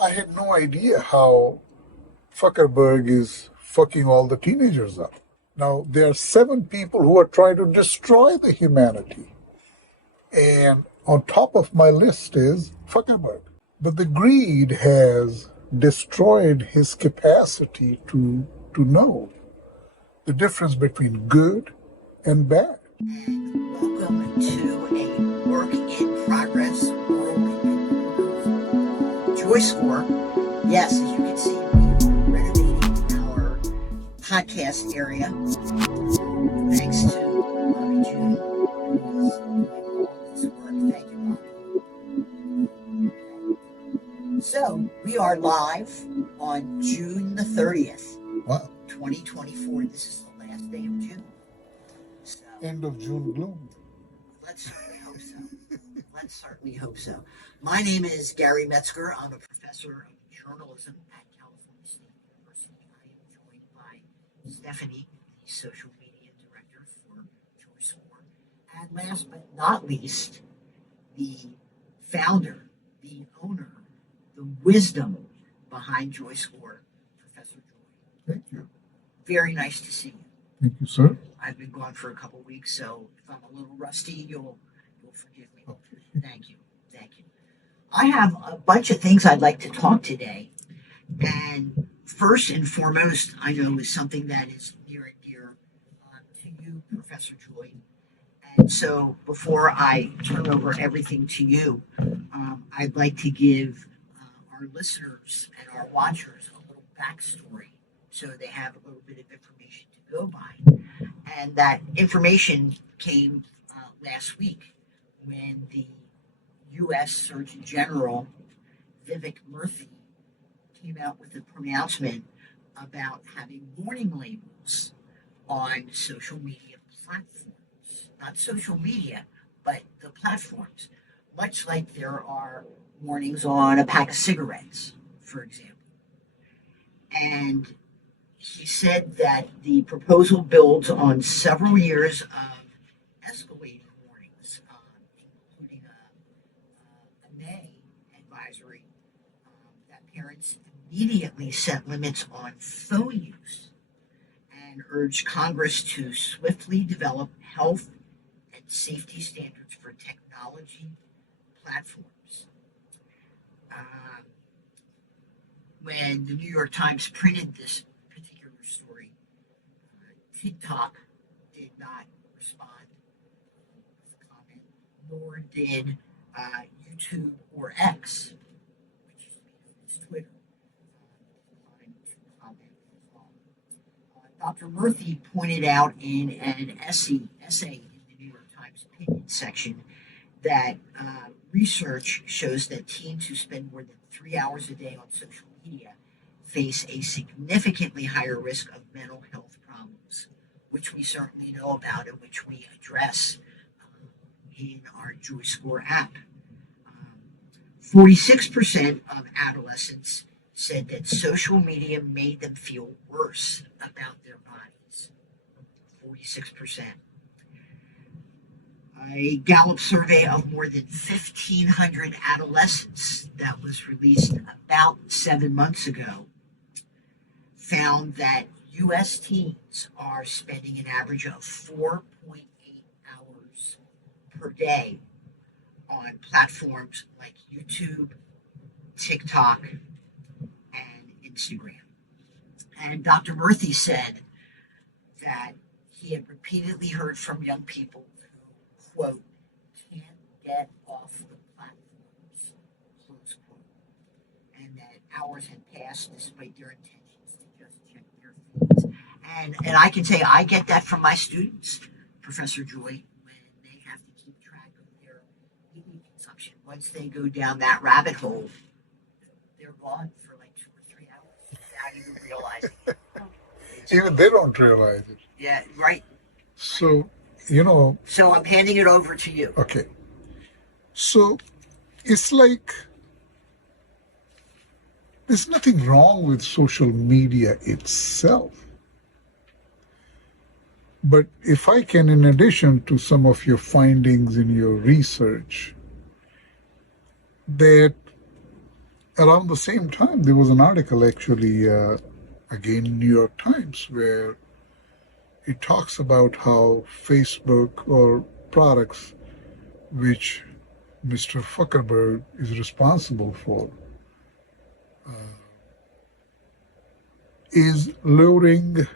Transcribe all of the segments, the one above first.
I had no idea how Zuckerberg is fucking all the teenagers up. Now, there are 7 people who are trying to destroy the humanity. And on top of my list is Zuckerberg. But the greed has destroyed his capacity to know the difference between good and bad. Welcome to a work in progress world JoyScore. Yes, as you can see, we are renovating our podcast area. Thanks to Mommy June, who is doing all this work. Thank you, Mommy. So, we are live on June the 30th, Wow. 2024. This is the last day of June. So, End of June gloom. let's certainly hope so. Let's certainly hope so. My name is Gary Metzger. I'm a professor of journalism at California State University. I am joined by Stephanie, the social media director for JoyScore. And last but not least, the founder, the owner, the wisdom behind JoyScore, Professor Joy. Thank you. Very nice to see you. Thank you, sir. I've been gone for a couple weeks, so if I'm a little rusty, you'll forgive me. Okay. Thank you. Thank you. I have a bunch of things I'd like to talk today. And first and foremost, I know is something that is near and dear to you, Professor Joy. And so before I turn over everything to you, I'd like to give our listeners and our watchers a little backstory so they have a little bit of information to go by. And that information came last week when the U.S. Surgeon General, Vivek Murthy, came out with a pronouncement about having warning labels on social media platforms. Not social media, but the platforms. Much like there are warnings on a pack of cigarettes, for example. And he said that the proposal builds on several years of escalating warnings, including a May advisory that parents immediately set limits on phone use and urged Congress to swiftly develop health and safety standards for technology platforms. When the New York Times printed this particular story, TikTok did not respond with a comment, nor did YouTube or X, which is Twitter, comment as well. Dr. Murthy pointed out in an essay in the New York Times opinion section that research shows that teens who spend more than 3 hours a day on social media face a significantly higher risk of mental health problems, which we certainly know about and which we address in our JoyScore app. 46% of adolescents said that social media made them feel worse about their bodies. 46%. A Gallup survey of more than 1,500 adolescents that was released about 7 months ago found that U.S. teens are spending an average of 4.8 hours per day on platforms like YouTube, TikTok, and Instagram. And Dr. Murthy said that he had repeatedly heard from young people who, quote, can't get off the platforms, close quote, and that hours had passed despite their intentions to just check their feeds. And I can say I get that from my students, Professor Joy, when they have to keep track of their media consumption. Once they go down that rabbit hole, they're gone for like 2 or 3 hours without even realizing it. Even they don't realize it. Yeah, right. So, So I'm handing it over to you. okay. So it's like there's nothing wrong with social media itself. But if I can, in addition to some of your findings in your research, that around the same time, there was an article actually, again in New York Times, where it talks about how Facebook or products which Mr. Zuckerberg is responsible for is luring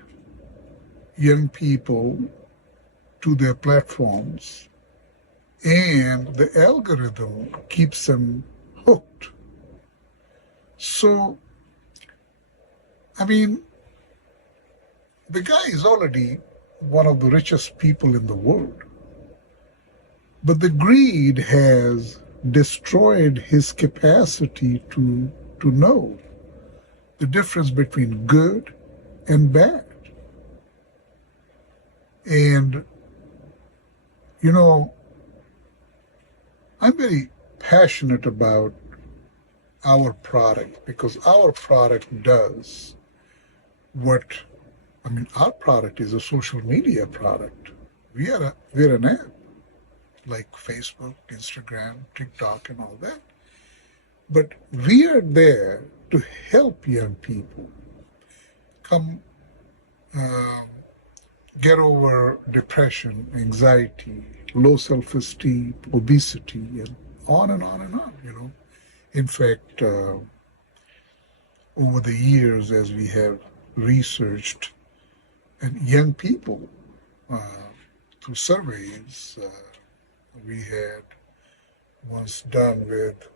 young people to their platforms, and the algorithm keeps them hooked. So, I mean, the guy is already one of the richest people in the world, but the greed has destroyed his capacity to know the difference between good and bad. And, you know, I'm very passionate about our product because our product does what, I mean, our product is a social media product. We're an app like Facebook, Instagram, TikTok, and all that. But we are there to help young people come get over depression, anxiety, low self-esteem, obesity, and on and on and on. In fact, over the years, as we have researched, and young people, through surveys, we had once done with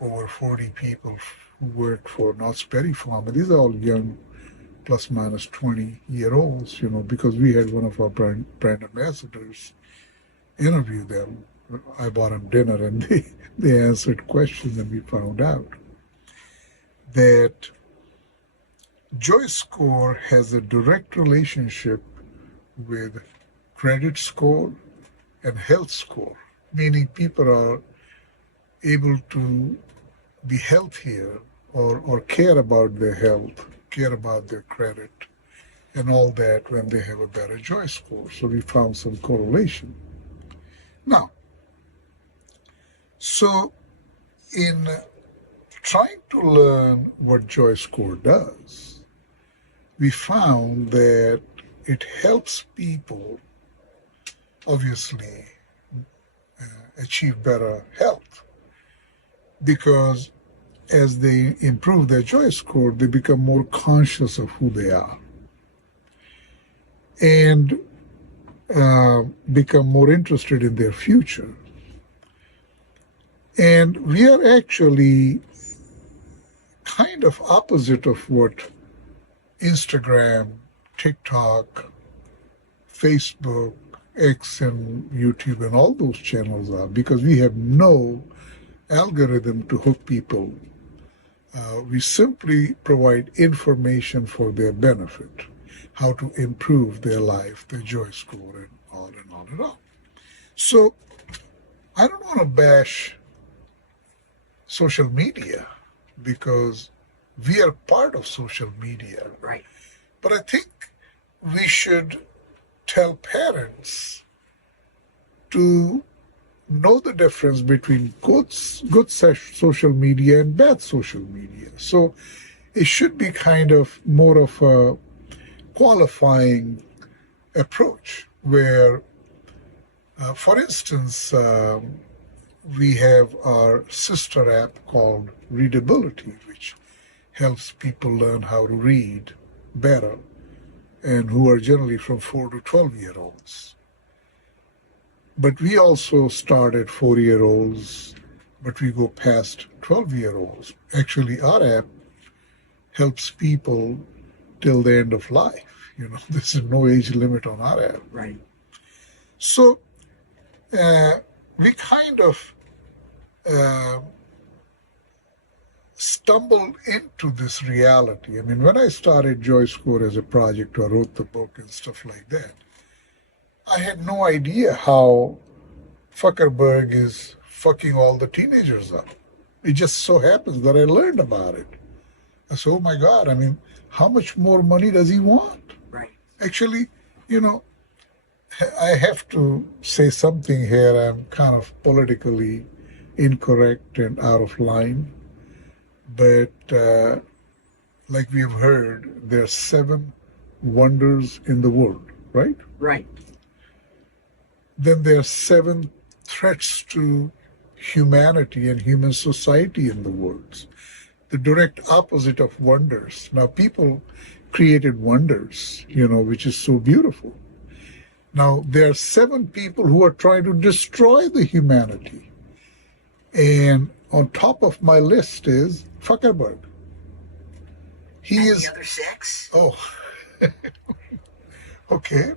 over 40 people who worked for Knott's Berry Farm. And these are all young, plus minus 20-year-olds, because we had one of our brand ambassadors interview them. I bought them dinner and they answered questions, and we found out that JoyScore has a direct relationship with credit score and health score, meaning people are able to be healthier or care about their health, care about their credit, and all that when they have a better Joy score. So we found some correlation. Now, so in trying to learn what Joy score does, we found that it helps people obviously achieve better health, because as they improve their Joy score, they become more conscious of who they are and become more interested in their future. And we are actually kind of opposite of what Instagram, TikTok, Facebook, X, and YouTube, and all those channels are, because we have no algorithm to hook people. We simply provide information for their benefit, how to improve their life, their Joy score, and on and on and on. So I don't want to bash social media because we are part of social media. Right. But I think we should tell parents to know the difference between good social media and bad social media. So it should be kind of more of a qualifying approach where, for instance, we have our sister app called Readability, which helps people learn how to read better, and who are generally from 4 to 12-year-olds. But we also start at 4-year-olds, but we go past 12-year-olds. Actually, our app helps people till the end of life. There's no age limit on our app. Right. So we kind of stumbled into this reality. I mean, when I started JoyScore as a project, or wrote the book and stuff like that, I had no idea how Zuckerberg is fucking all the teenagers up. It just so happens that I learned about it. I said, oh my God, I mean, how much more money does he want? Right. Actually, I have to say something here. I'm kind of politically incorrect and out of line. But like we've heard, there are 7 wonders in the world, right? Right. Then there are 7 threats to humanity and human society in the world. The direct opposite of wonders. Now, people created wonders, which is so beautiful. Now, there are 7 people who are trying to destroy the humanity. And on top of my list is Zuckerberg. He is. The other 6? Oh, okay.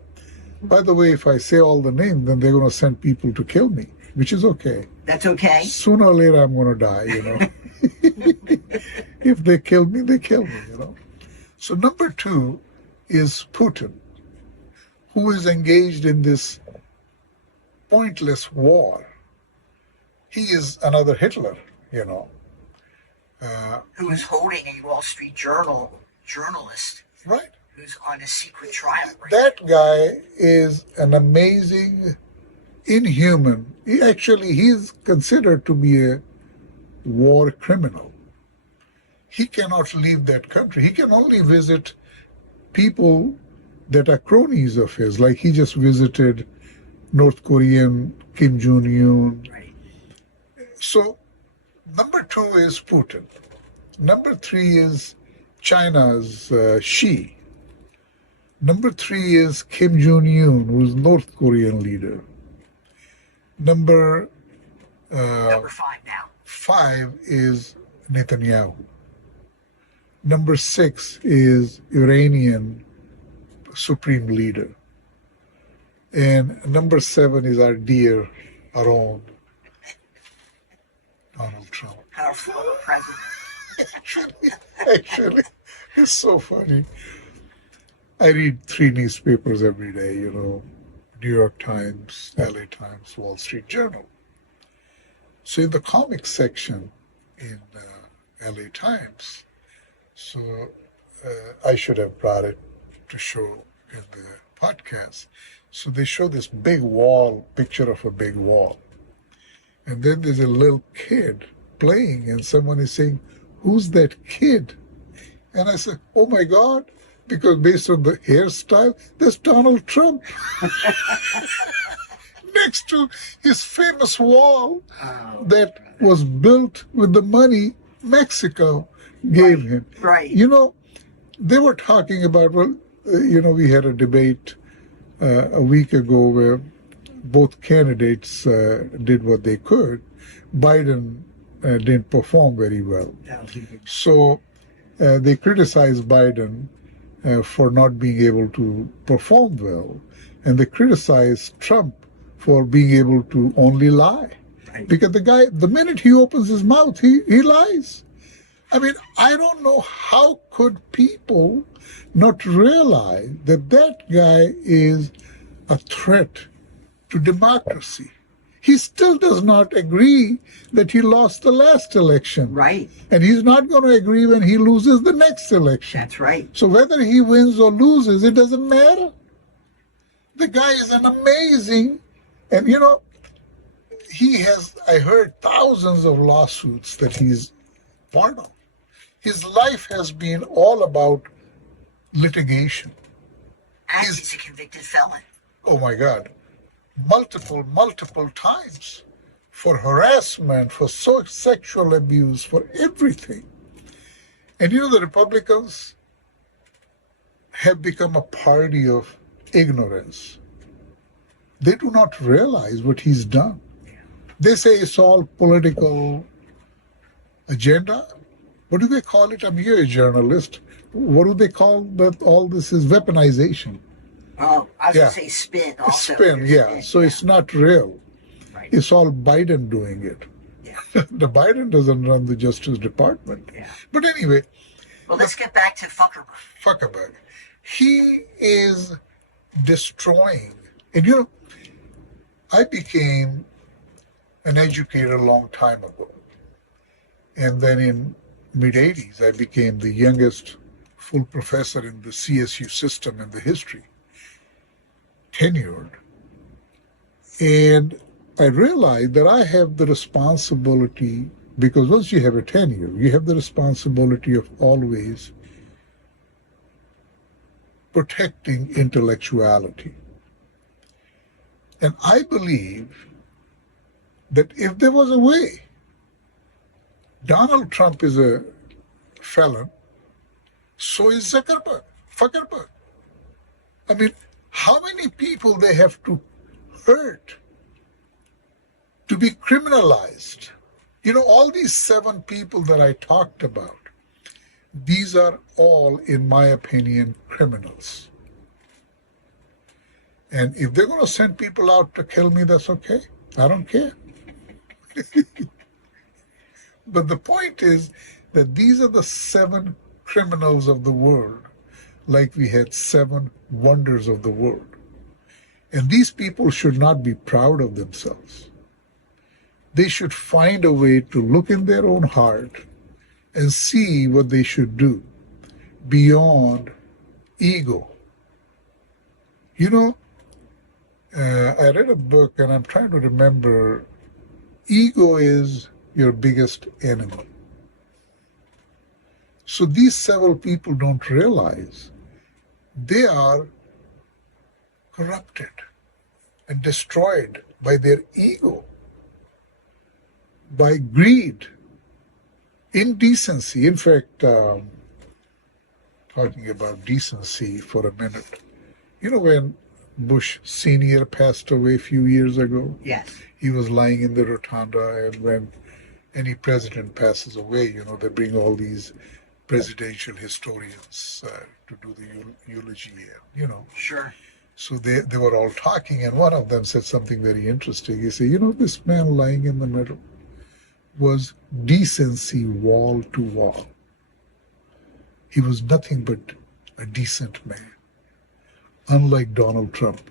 By the way, if I say all the names, then they're going to send people to kill me, which is okay. That's okay. Sooner or later, I'm going to die, If they kill me, they kill me, So number 2 is Putin, who is engaged in this pointless war. He is another Hitler, Who is holding a Wall Street Journal journalist Right. who's on a secret trial right That guy is an amazing, inhuman. He's considered to be a war criminal. He cannot leave that country. He can only visit people that are cronies of his, like he just visited North Korean Kim Jong-un. Right. So, number 2 is Putin. Number 3 is China's Xi. Number 3 is Kim Jong-un, who's North Korean leader. Number Number 5 now. 5 is Netanyahu. Number 6 is Iranian supreme leader. And number 7 is our dear, our own Donald Trump. Our former president. Actually, it's so funny. I read 3 newspapers every day, New York Times, LA Times, Wall Street Journal. So in the comics section in LA Times, I should have brought it to show in the podcast. So they show this big wall, picture of a big wall. And then there's a little kid playing and someone is saying, "Who's that kid?" And I said, "Oh my God," because based on the hairstyle, there's Donald Trump next to his famous wall that was built with the money Mexico gave him. Right. They were talking about, we had a debate a week ago where both candidates did what they could. Biden didn't perform very well. So they criticized Biden for not being able to perform well, and they criticized Trump for being able to only lie. Right. Because the guy, the minute he opens his mouth, he lies. I mean, I don't know how could people not realize that that guy is a threat to democracy. He still does not agree that he lost the last election. Right. And he's not going to agree when he loses the next election. That's right. So whether he wins or loses, it doesn't matter. The guy is an amazing, and he has, I heard, thousands of lawsuits that he's part of. His life has been all about litigation. And he's a convicted felon. Oh my God. Multiple times for harassment, for sexual abuse, for everything. And the Republicans have become a party of ignorance. They do not realize what he's done. They say it's all political agenda. What do they call it? I'm here, a journalist. What do they call that? All this is weaponization. Oh, I was going to say spin also. Spin, yeah. So it's not real. Right. It's all Biden doing it. Yeah. The Biden doesn't run the Justice Department. Yeah. But anyway. Well, let's get back to Zuckerberg. He is destroying. And I became an educator a long time ago. And then in mid-'80s, I became the youngest full professor in the CSU system in the history. Tenured. And I realized that I have the responsibility Because once you have a tenure, you have the responsibility of always protecting intellectuality. And I believe that if there was a way, Donald Trump is a felon, so is Zuckerberg. I mean, how many people they have to hurt to be criminalized? You know, all these 7 people that I talked about, these are all, in my opinion, criminals. And if they're going to send people out to kill me, that's okay. I don't care. But the point is that these are the 7 criminals of the world, like we had 7 wonders of the world. And these people should not be proud of themselves. They should find a way to look in their own heart and see what they should do beyond ego. You know, I read a book and I'm trying to remember, ego is your biggest enemy. So these several people don't realize they are corrupted and destroyed by their ego, by greed, indecency. In fact, talking about decency for a minute, you know when Bush Sr. passed away a few years ago? Yes. He was lying in the rotunda, and when any president passes away, you know, they bring all these presidential historians to do the eulogy, you know. Sure. So they were all talking, and one of them said something very interesting. He said, you know, this man lying in the middle was decency wall to wall. He was nothing but a decent man, unlike Donald Trump.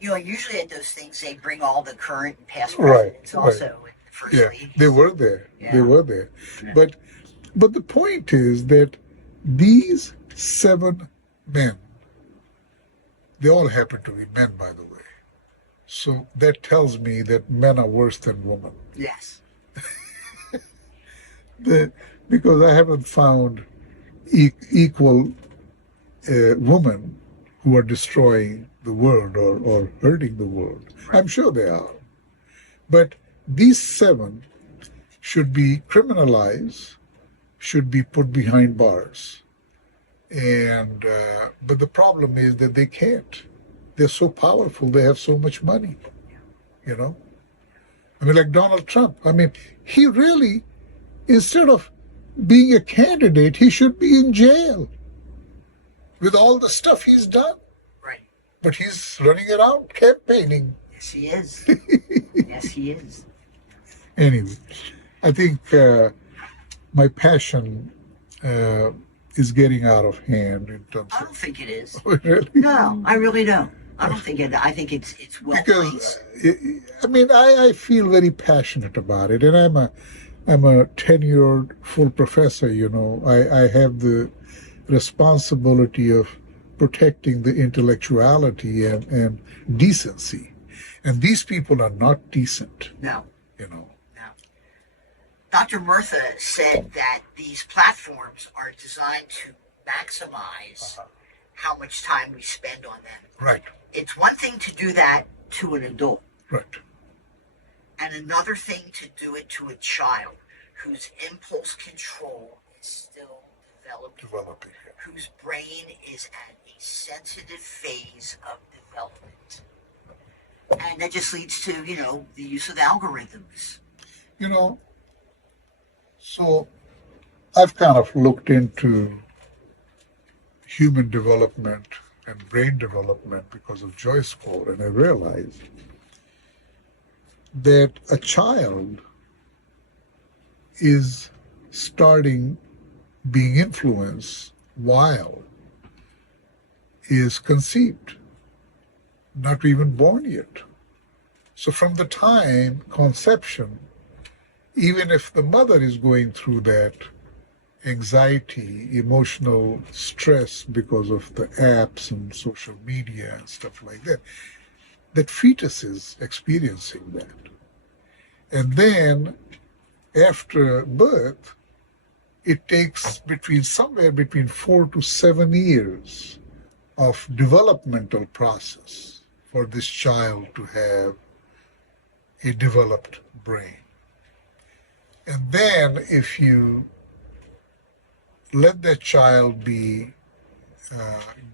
You know, usually at those things, they bring all the current and past Right, presidents also in the first Yeah, ladies. they were there. Yeah. They were there. Yeah. But the point is that these 7 men, they all happen to be men, by the way. So that tells me that men are worse than women. Yes. Because I haven't found equal women who are destroying the world or hurting the world. I'm sure they are. But these 7 should be criminalized, should be put behind bars. And but the problem is that they can't. They're so powerful. They have so much money, you know. I mean, like Donald Trump. I mean, he really, instead of being a candidate, he should be in jail with all the stuff he's done. Right. But he's running around campaigning. Yes, he is. Yes, he is. Anyway, I think my passion is getting out of hand in terms I of... don't think it is. Really? No, I really don't. I don't think it. I think it's well Because placed. I mean, I feel very passionate about it, and I'm a tenured full professor. You know, I have the responsibility of protecting the intellectuality and decency, and these people are not decent. No. You know. No. Dr. Murtha said that these platforms are designed to maximize how much time we spend on them. Right. It's one thing to do that to an adult, Right. and another thing to do it to a child whose impulse control is still developing, whose brain is at a sensitive phase of development. And that just leads to, you know, the use of algorithms. You know, so I've kind of looked into human development and brain development because of JoyScore's, and I realized that a child is starting being influenced while he is conceived, not even born yet. So from the time conception, even if the mother is going through that anxiety, emotional stress because of the apps and social media and stuff like that, that fetus is experiencing that. And then after birth, it takes somewhere between 4 to 7 years of developmental process for this child to have a developed brain. And then if you let that child be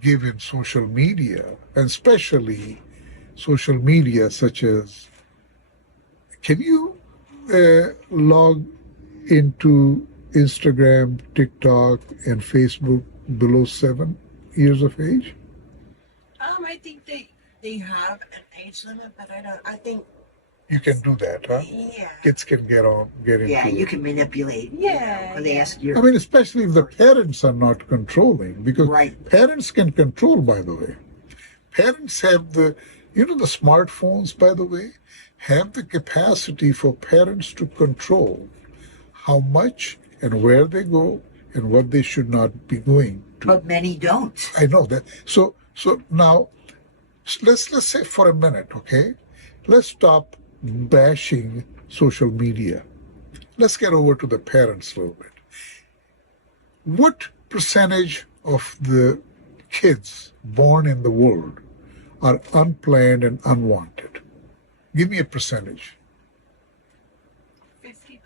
given social media, and especially social media such as, can you log into Instagram, TikTok, and Facebook below 7 years of age? I think they have an age limit, but I think. You can do that, huh? Yeah. Kids can get into Yeah, you it. can manipulate. Yeah, When they yeah. ask you. I mean, especially if the parents are not controlling, because Right. parents can control, by the way. Parents have the smartphones, by the way, have the capacity for parents to control how much and where they go and what they should not be going to. But many don't. I know that. So now, let's say for a minute, okay? Let's stop bashing social media. Let's get over to the parents a little bit. What percentage of the kids born in the world are unplanned and unwanted? Give me a percentage. 50%.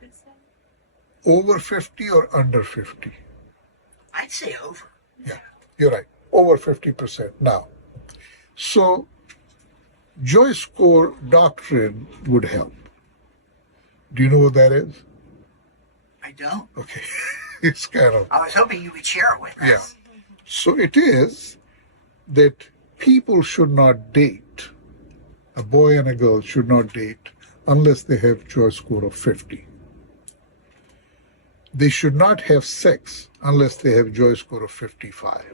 Over 50 or under 50? I'd say over. Yeah, you're right. Over 50%. Now, so JoyScore doctrine would help. Do you know what that is? I don't. Okay. It's kind of, I was hoping you would share it with us. yeah. So it is that people should not date, a boy and a girl should not date unless they have JoyScore of 50. They should not have sex unless they have JoyScore of 55.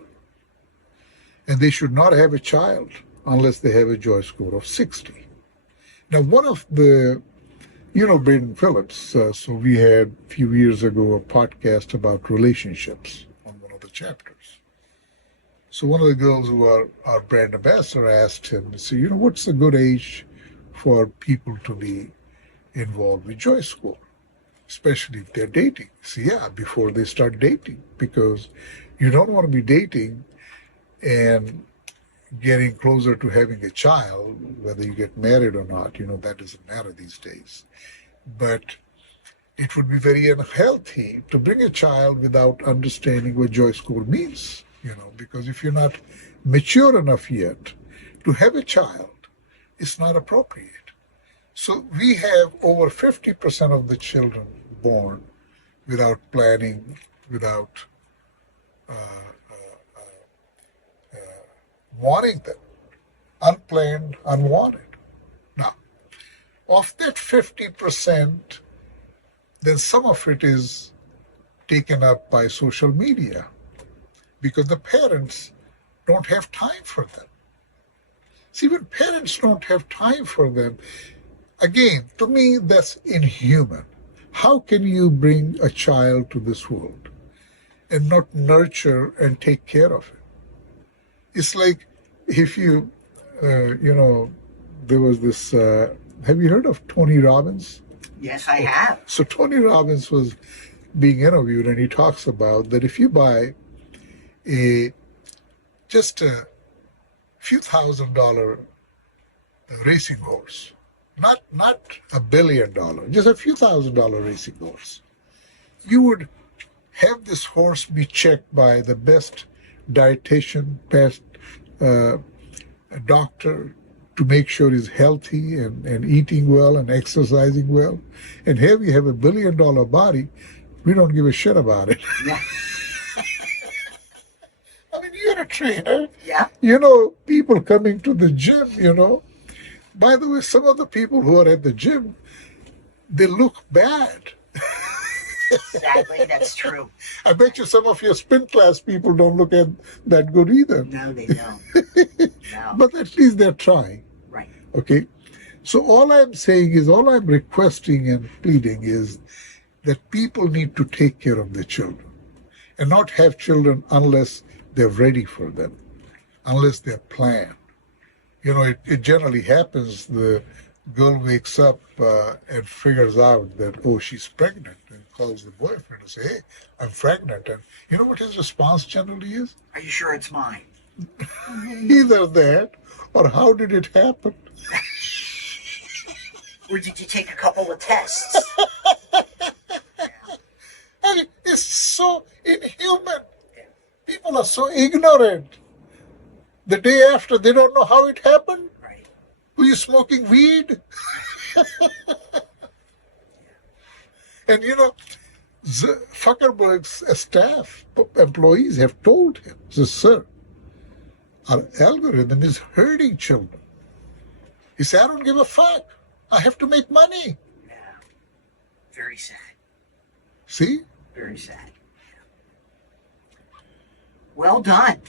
And they should not have a child unless they have a JoyScore of 60. Now, one of the, Braden Phillips, so we had a few years ago a podcast about relationships on one of the chapters. So one of the girls who are our brand ambassador asked him, so, what's a good age for people to be involved with JoyScore, especially if they're dating? So yeah, before they start dating, because you don't want to be dating and getting closer to having a child, whether you get married or not, that doesn't matter these days. But it would be very unhealthy to bring a child without understanding what JoyScore means, because if you're not mature enough yet to have a child, it's not appropriate. So we have over 50% of the children born without planning, without wanting them, unplanned, unwanted. Now, of that 50%, then some of it is taken up by social media because the parents don't have time for them. See, when parents don't have time for them, again, to me, that's inhuman. How can you bring a child to this world and not nurture and take care of it? It's like if you, there was this, have you heard of Tony Robbins? Yes, I have. So Tony Robbins was being interviewed and he talks about that if you buy just a few $1,000 racing horse, not $1 billion, just a few $1,000 racing horse, you would have this horse be checked by the best dietitian, best doctor to make sure he's healthy and eating well and exercising well. And here we have $1 billion body, we don't give a shit about it. Yeah. I mean, you're a trainer. Yeah. People coming to the gym, By the way, some of the people who are at the gym, they look bad. Sadly, that's true. I bet you some of your spin class people don't look that good either. No, they don't. No. But at least they're trying. Right. Okay? So all I'm requesting and pleading is that people need to take care of their children and not have children unless they're ready for them, unless they're planned. It generally happens. The girl wakes up and figures out that, oh, she's pregnant, and calls the boyfriend and say, hey, I'm pregnant. And you know what his response generally is? Are you sure it's mine? Either that, or how did it happen? Or did you take a couple of tests? And it's so inhuman. People are so ignorant. The day after, they don't know how it happened. Right. Were you smoking weed? And Zuckerberg's staff employees have told him, sir, our algorithm is hurting children. He said, I don't give a fuck. I have to make money. Yeah. Very sad. See? Very sad. Well done.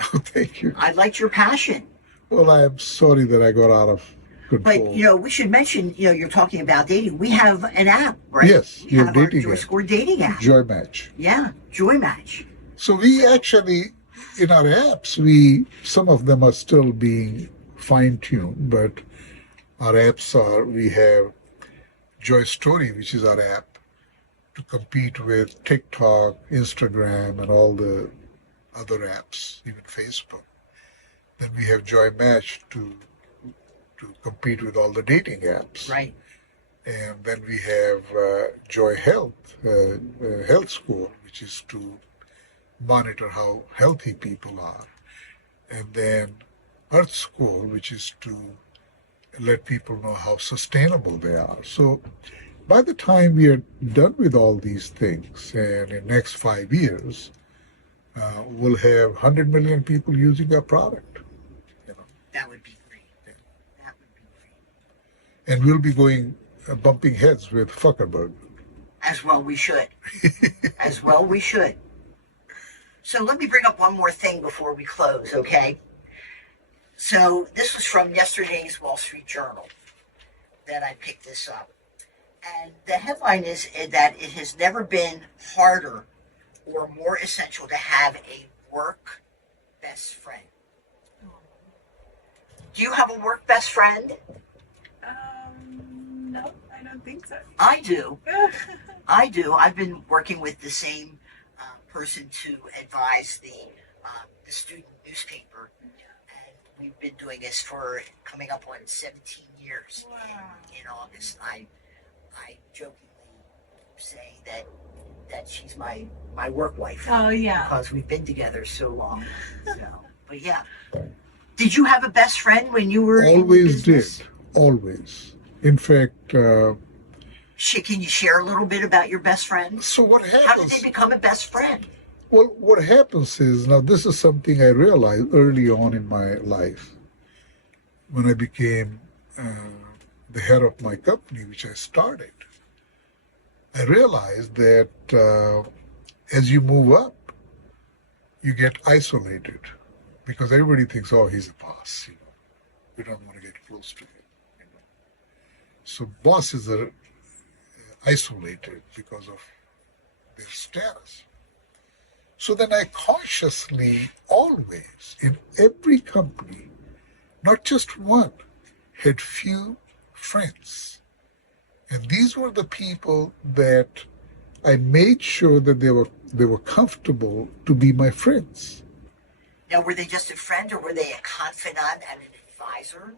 Oh, thank you. I liked your passion. Well, I am sorry that I got out of control. But, we should mention, you're talking about dating. We have an app, right? Yes, we your have our dating app. JoyScore dating app. Joy Match. Yeah, Joy Match. So we actually, in our apps, some of them are still being fine-tuned, but our apps we have Joy Story, which is our app, to compete with TikTok, Instagram, and all the other apps, even Facebook. Then we have Joy Match to compete with all the dating apps. Right. And then we have Joy Health, Health Score, which is to monitor how healthy people are. And then Earth Score, which is to let people know how sustainable they are. So by the time we are done with all these things, and in the next 5 years, we'll have 100 million people using our product. That would be great. Yeah. That would be great. And we'll be bumping heads with Zuckerberg. As well we should. As well we should. So let me bring up one more thing before we close, okay? So this was from yesterday's Wall Street Journal that I picked this up. And the headline is that it has never been harder or more essential to have a work best friend. Do you have a work best friend? No, I don't think so. I do. I do. I've been working with the same person to advise the student newspaper, and we've been doing this for coming up on 17 years. Wow. In August, I jokingly say that she's my work wife. Oh, yeah. Because we've been together so long. So, but yeah. Did you have a best friend when you were Always in the business? did. Always. In fact, Can you share a little bit about your best friend? so what happens? How did they become a best friend? Well, what happens is, now this is something I realized early on in my life when I became the head of my company, which I started. I realized that as you move up, you get isolated because everybody thinks, oh, he's a boss. We don't want to get close to him. So bosses are isolated because of their status. So then I consciously, always, in every company, not just one, had few friends. And these were the people that I made sure that they were comfortable to be my friends. Now, were they just a friend or were they a confidant and an advisor?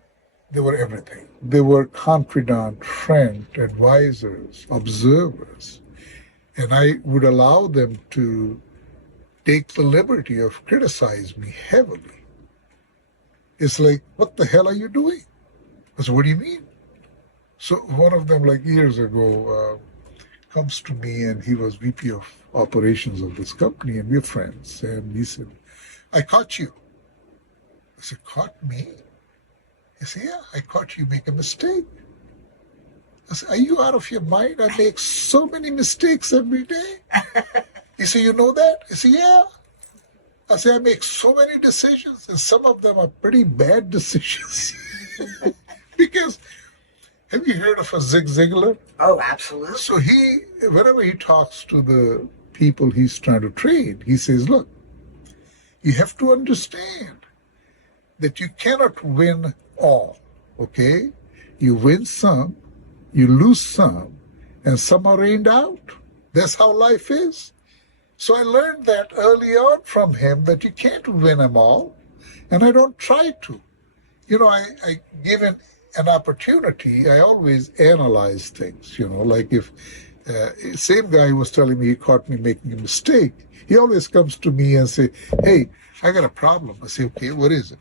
They were everything. They were confidant, friend, advisors, observers. And I would allow them to take the liberty of criticize me heavily. It's like, what the hell are you doing? I said, what do you mean? So one of them, like years ago, comes to me, and he was VP of operations of this company, and we're friends. And he said, I caught you. I said, caught me? He said, yeah, I caught you make a mistake. I said, are you out of your mind? I make so many mistakes every day. He said, you know that? I said, yeah. I said, I make so many decisions, and some of them are pretty bad decisions. Because, have you heard of a Zig Ziglar? Oh, absolutely. So whenever he talks to the people he's trying to train, he says, look, you have to understand that you cannot win all, okay? You win some, you lose some, and some are rained out. That's how life is. So I learned that early on from him, that you can't win them all, and I don't try to. I given an opportunity, I always analyze things, like if same guy was telling me he caught me making a mistake, he always comes to me and say, hey, I got a problem. I say, okay, what is it?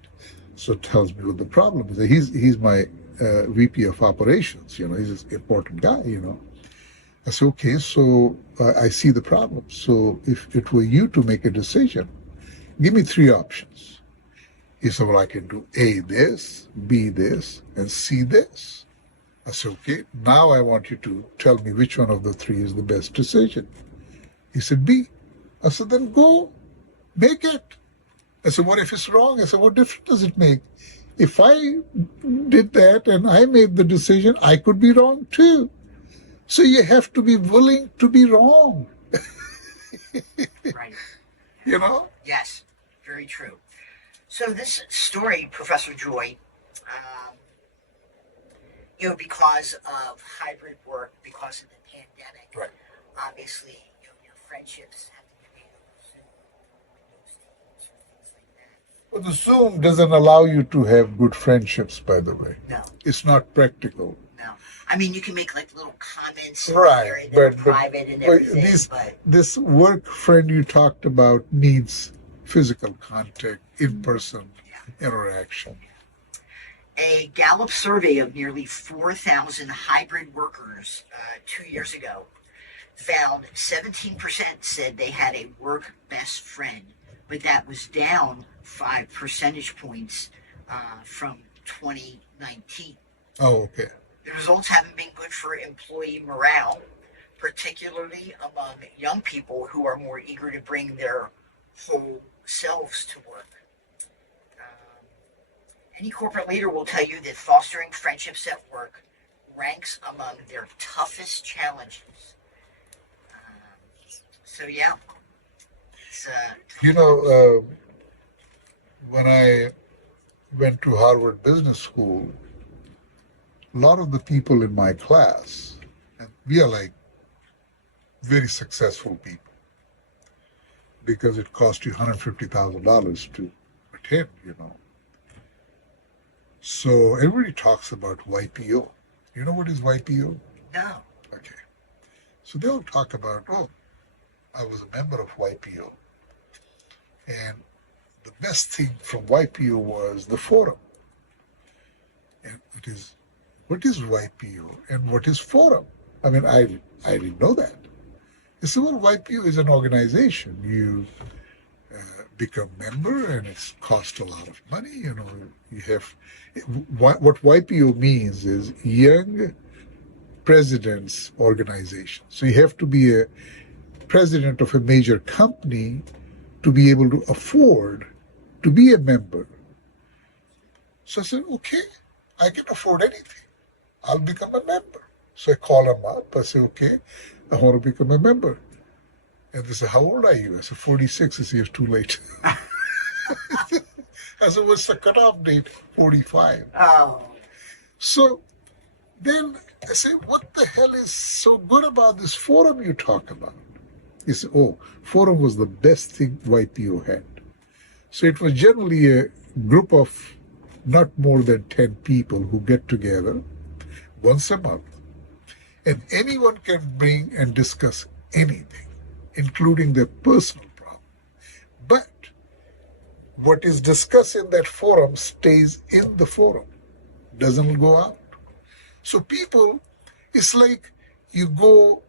So tells me what the problem is. He's my VP of operations, he's an important guy, I say, okay, so I see the problem. So if it were you to make a decision, give me three options. He said, well, I can do A, this, B, this, and C, this. I said, okay, now I want you to tell me which one of the three is the best decision. He said, B. I said, then go, make it. I said, what if it's wrong? I said, what difference does it make? If I did that and I made the decision, I could be wrong too. So you have to be willing to be wrong. Right. Yes. Very true. So this story, Professor Joy, because of hybrid work, because of the pandemic, Right. obviously, your friendships have to be able to those teams or things like that. Well, the Zoom doesn't allow you to have good friendships, by the way. No, It's not practical. no. I mean, you can make like little comments Right, here that are but private and everything, but this work friend you talked about needs physical contact, in-person interaction. a Gallup survey of nearly 4,000 hybrid workers 2 years ago found 17% said they had a work best friend, but that was down 5 percentage points from 2019. Oh, okay. The results haven't been good for employee morale, particularly among young people who are more eager to bring their whole selves to work. Any corporate leader will tell you that fostering friendships at work ranks among their toughest challenges. So yeah, it's, When I went to Harvard Business School, a lot of the people in my class, and we are like very successful people, because it cost you $150,000 to attend, So everybody talks about YPO. You know what is YPO? no. Okay. So they all talk about, I was a member of YPO. And the best thing from YPO was the forum. And what is YPO and what is forum? I mean, I didn't know that. I said, well, YPO is an organization. You become member and it's cost a lot of money. You have, what YPO means is Young Presidents Organization. So you have to be a president of a major company to be able to afford to be a member. So I said, okay, I can afford anything. I'll become a member. So I call them up. I say, okay, I want to become a member. And they say, how old are you? I said, 46. I said, it's too late. I said, what's the cutoff date? 45. Oh, So then I say, what the hell is so good about this forum you talk about? He said, forum was the best thing YPO had. So it was generally a group of not more than 10 people who get together once a month. And anyone can bring and discuss anything, including their personal problem. But what is discussed in that forum stays in the forum, doesn't go out. So people, it's like you go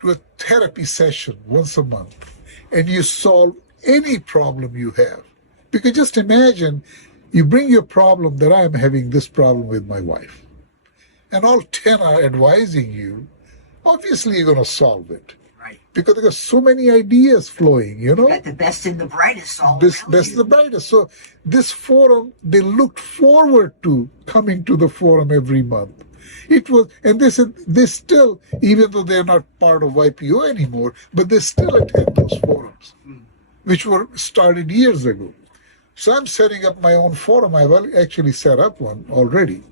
to a therapy session once a month and you solve any problem you have. Because just imagine you bring your problem that I'm having this problem with my wife, and all 10 are advising you, obviously you're going to solve it. right. Because there's so many ideas flowing, Got the best and the brightest all Best around the brightest. So this forum, they looked forward to coming to the forum every month. It was, and they still, even though they're not part of YPO anymore, but they still attend those forums, which were started years ago. So I'm setting up my own forum. I've actually set up one already,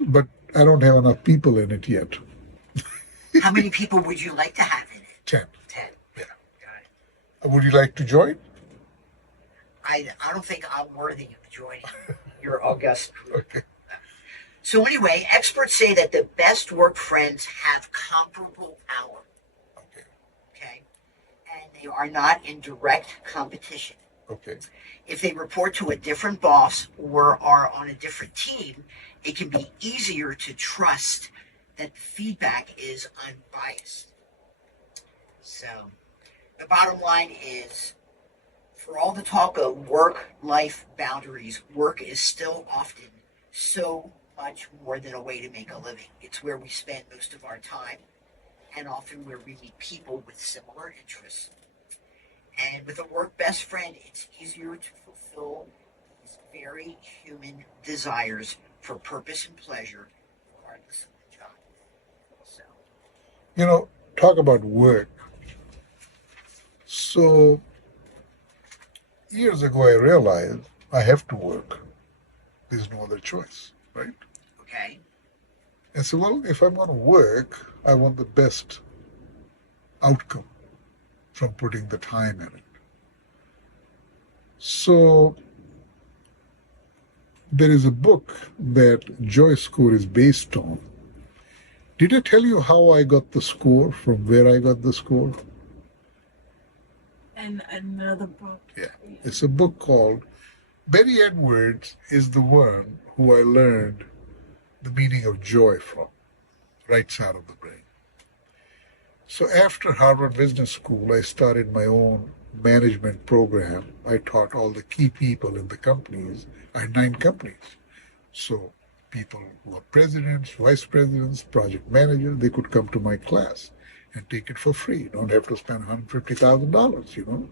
but I don't have enough people in it yet. How many people would you like to have in it? 10. 10. Yeah. Got it. Would you like to join? I don't think I'm worthy of joining your august group. Okay. So anyway, experts say that the best work friends have comparable power. Okay. Okay. And they are not in direct competition. Okay. If they report to a different boss or are on a different team, it can be easier to trust that the feedback is unbiased. So the bottom line is, for all the talk of work-life boundaries, work is still often so much more than a way to make a living. It's where we spend most of our time and often where we meet people with similar interests. And with a work best friend, it's easier to fulfill these very human desires for purpose and pleasure, regardless of the job. So, You know, talk about work. So, years ago, I realized I have to work. There's no other choice, right? okay, And so, well, if I'm going to work, I want the best outcome from putting the time in it. So, there is a book that JoyScore's is based on. Did I tell you how I got the score, from where I got the score? And another book. Yeah. It's a book called Betty Edwards is the one who I learned the meaning of joy from, right side of the brain. So after Harvard Business School, I started my own management program. I taught all the key people in the companies. I had 9 companies. So people who are presidents, vice presidents, project managers, they could come to my class and take it for free. You don't have to spend $150,000, you know.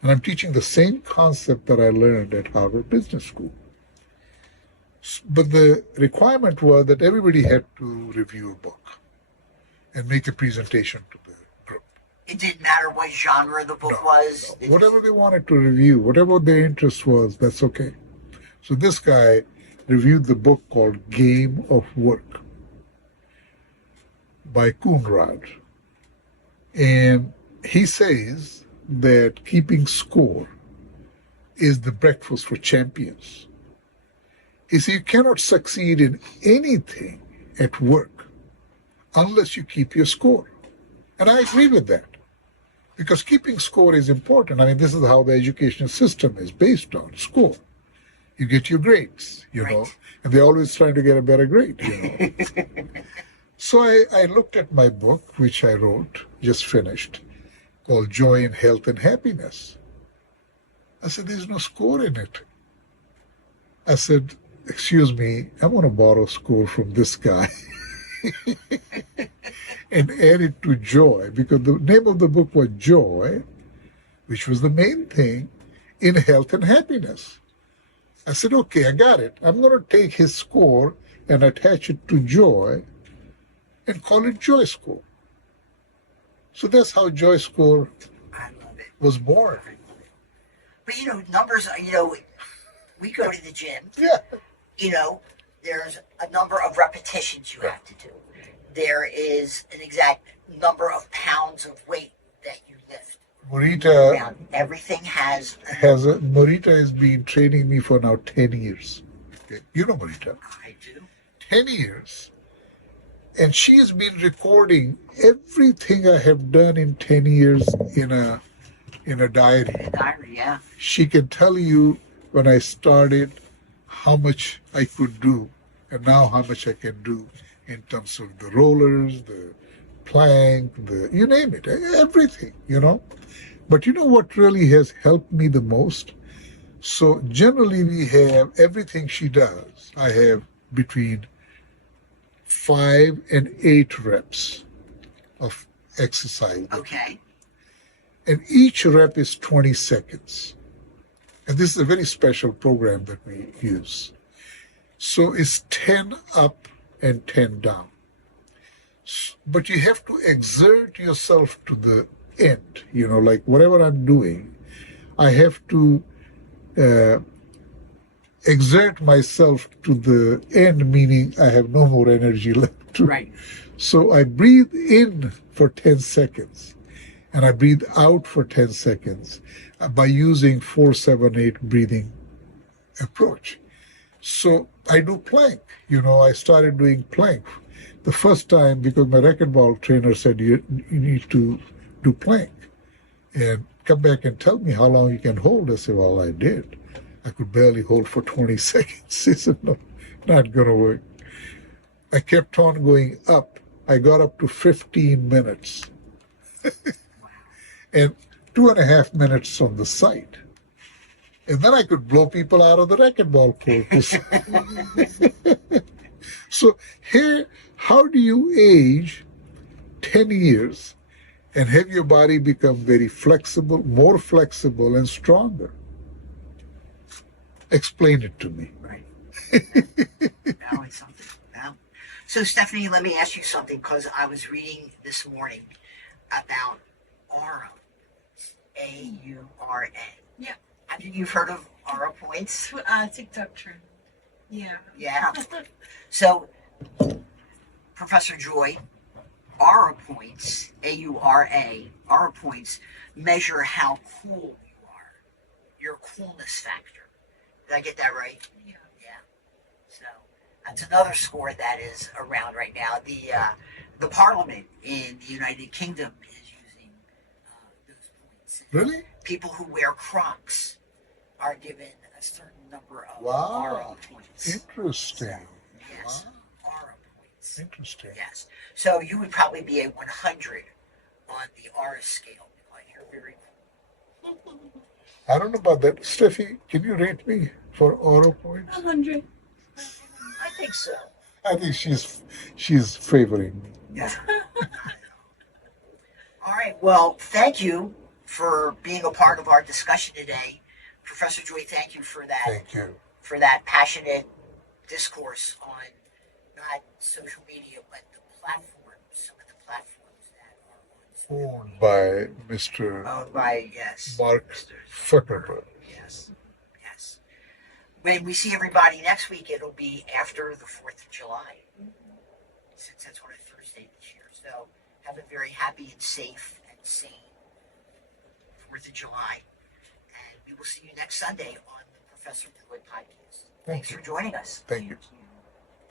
And I'm teaching the same concept that I learned at Harvard Business School. But the requirement was that everybody had to review a book and make a presentation to the group. it didn't matter what genre the book was. No. Whatever they wanted to review, whatever their interest was, that's okay. So this guy reviewed the book called Game of Work by Coonrod. And he says that keeping score is the breakfast for champions. He says you cannot succeed in anything at work unless you keep your score. And I agree with that, because keeping score is important. I mean, this is how the education system is based on score. You get your grades, you know, and they're always trying to get a better grade, you know. So I looked at my book, which I wrote, just finished, called Joy in Health and Happiness. I said, there's no score in it. I said, excuse me, I want to borrow score from this guy and add it to joy, because the name of the book was Joy, which was the main thing, in health and happiness. I said, okay, I got it. I'm going to take his score and attach it to joy and call it JoyScore. So that's how JoyScore I love it. was born. But you know, numbers, you know, we go to the gym, Yeah. you know, there's a number of repetitions you have to do. There is an exact number of pounds of weight that you lift. Morita Around. Everything has Morita has been training me for now 10 years. Okay. You know Morita. I do. 10 years. And she has been recording everything I have done in 10 years in a diary. A diary, yeah. She can tell you when I started how much I could do and now how much I can do in terms of the rollers, the plank, you name it, everything, you know. But you know what really has helped me the most? So generally we have everything she does. I have between 5 and 8 reps of exercise. Okay. And each rep is 20 seconds. And this is a very special program that we use. So it's 10 up and 10 down. But you have to exert yourself to the end. You know, like whatever I'm doing, I have to exert myself to the end, meaning I have no more energy left to. Right. So I breathe in for 10 seconds and I breathe out for 10 seconds by using 4-7-8 breathing approach. So I do plank. I started doing plank the first time because my racquetball trainer said you need to do plank and come back and tell me how long you can hold. I said, well, I did. I could barely hold for 20 seconds. He said, no, not going to work. I kept on going up. I got up to 15 minutes and 2.5 minutes on the side. And then I could blow people out of the racquetball court. So here, how do you age 10 years and have your body become very flexible, more flexible and stronger? Explain it to me. Right. Now it's something. Now. So, Stephanie, let me ask you something because I was reading this morning about aura. AURA. Yeah. Have you heard of aura points? TikTok trend. Yeah. Yeah. So, Professor Joy, aura points, AURA, aura points measure how cool you are, your coolness factor. Did I get that right? Yeah. Yeah. So that's another score that is around right now. The Parliament in the United Kingdom is using those points. Really? People who wear Crocs are given a certain number of Wow. aura points. Interesting. Yes, Wow. aura points. Interesting. Yes. So you would probably be a 100 on the aura scale because you're very cool. I don't know about that. Steffi, can you rate me for aura points? 100. I think so. I think she's favoring me. Yeah. All right. Well, thank you for being a part of our discussion today, Professor Joy. Thank you for that. Thank you. For that passionate discourse on not social media but the platforms, some of the platforms that are on. Owned by Mr. Owned by yes, Mark Mr. Zuckerberg. Yes, yes. When we see everybody next week, it'll be after the 4th of July, since that's on a Thursday this year. So have a very happy and safe and sane 4th of July. And we will see you next Sunday on the Professor Deloitte podcast. Thanks for joining us. Thank you.